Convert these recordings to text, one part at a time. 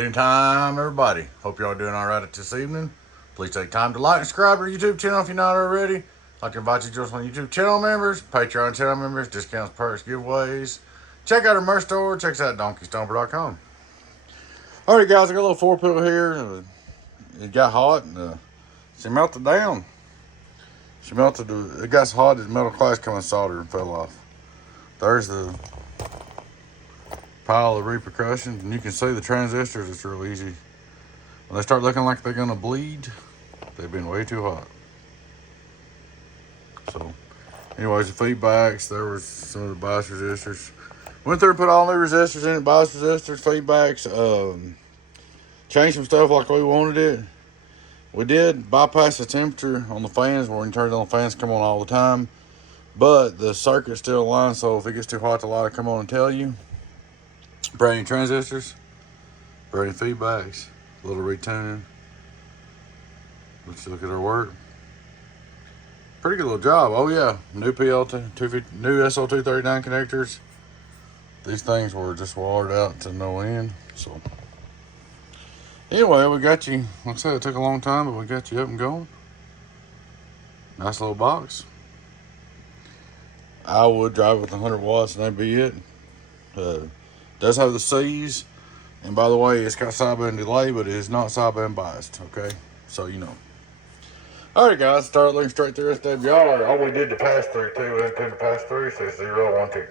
Good evening time, everybody. Hope y'all doing all right this evening. Please take time to like and subscribe to our YouTube channel if you're not already. I'd like to invite you to join us on YouTube channel members, Patreon channel members, discounts, perks, giveaways. Check out our merch store. Check us out at Stomper.com. Alright guys, I got a little 4-pill here. It got hot and she melted down. It got so hot that the metal class come and soldered and fell off. There's the pile of repercussions, and you can see the transistors. It's real easy. When they start looking like they're gonna bleed, they've been way too hot. So anyways, the feedbacks, there was some of the bias resistors. Went through and put all new resistors in it, bias resistors, feedbacks, changed some stuff like we wanted it. We did bypass the temperature on the fans where we can turn on the fans come on all the time, but the circuit's still aligned, so if it gets too hot, the light will come on and tell you. Brand new transistors, brand new feedbacks, a little retuning. Let's look at our work. Pretty good little job. Oh yeah, new PL250, new SL239 connectors. These things were just wired out to no end. So anyway, we got you. Like I said, it took a long time, but we got you up and going. Nice little box. I would drive it with 100 watts and that'd be it. Does have the C's, and by the way, it's got sideband delay, but it is not sideband biased, okay? So you know. Alright guys, start looking straight through SWR. All we did to pass through too, we didn't to pass through, so it's 0, 1, 2.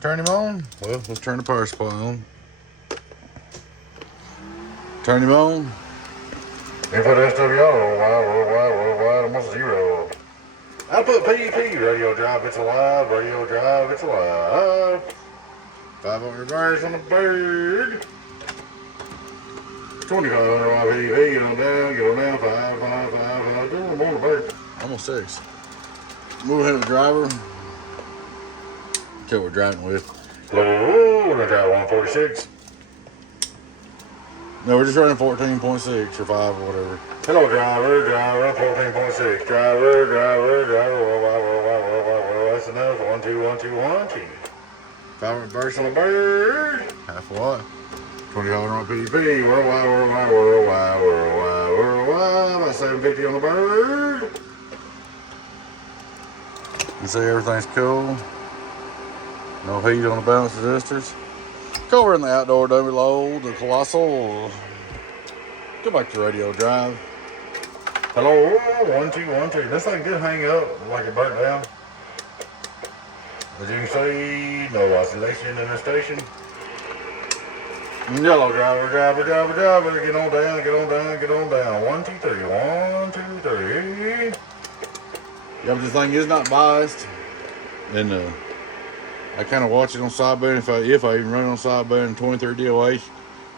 Turn him on. Well, let's turn the power supply on. Turn him on. You put SWR worldwide, almost 0. I put PEP, radio drive, it's alive, radio drive, it's alive. 5 volt reverse on the bird. 2500 watt PEP, get on down, 5, 5, 5, I'm on the bird. Almost 6. Move ahead of the driver. That's what we're driving with. We're gonna drive 146. No, we're just running 14.6 or 5 or whatever. Hello, driver, 14.6. Driver, that's enough. 1, 2, 1, 2, 1, 2. 5 reverse on the bird. Half a watt. 20 on PEP. Worldwide. About 750 on the bird. You see everything's cool. No heat on the balance resistors. Go over in the outdoor dummy load, the Colossal. Go back to radio drive. Hello, 1, 2, 1, 2. This thing did hang up like it burnt down. As you can see, no oscillation in the station. Yellow driver. Get on down. 1, 2, 3. 1, 2, 3. Yeah, but this thing is not biased. And I kind of watch it on sideband if I even run it on sideband. 23 DOH,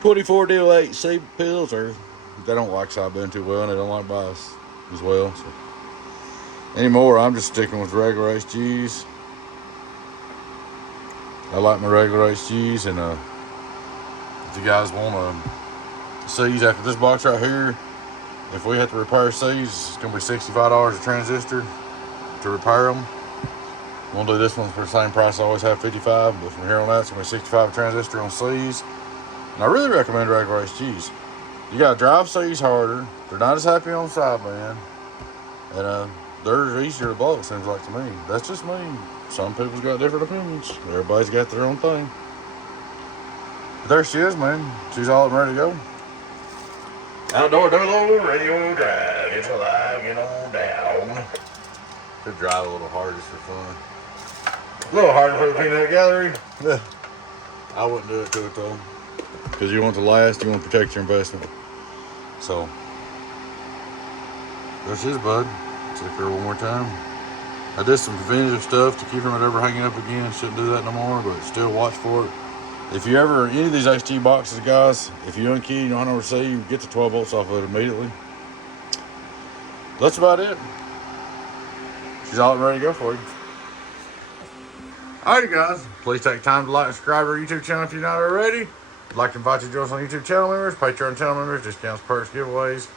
24 DOH C pills, or they don't like sideband too well and they don't like bias as well. So anymore, I'm just sticking with regular HGs. I like my regular HGs, and if you guys want C's after this box right here, if we have to repair C's, it's gonna be $65 a transistor to repair them. We'll do this one for the same price I always have, $55, but from here on out, it's gonna be $65 a transistor on C's. And I really recommend regular HGs. You gotta drive C's harder. They're not as happy on sideband, and they're easier to blow, it seems like to me. That's just me. Some people's got different opinions. Everybody's got their own thing. But there she is, man. She's all ready to go. Outdoor demo, radio drive. It's alive, get on down. Could drive a little harder just for fun. A little harder for the peanut gallery. Yeah. I wouldn't do it to it though. Because you want to last, you want to protect your investment. So, there she is, bud. Check her one more time. I did some preventative stuff to keep her from ever hanging up again. Shouldn't do that no more, but still watch for it. If you ever, any of these HG boxes, guys, if you unkey, you know how to receive, get the 12 volts off of it immediately. That's about it. She's all ready to go for you. Alright guys, please take time to like and subscribe to our YouTube channel if you're not already. I'd like to invite you to join us on YouTube channel members, Patreon channel members, discounts, perks, giveaways.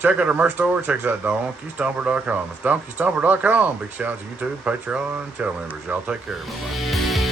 Check out our merch store. Check us out at Stomper.com. It's Stomper.com. Big shout out to YouTube, Patreon, channel members. Y'all take care. Bye-bye.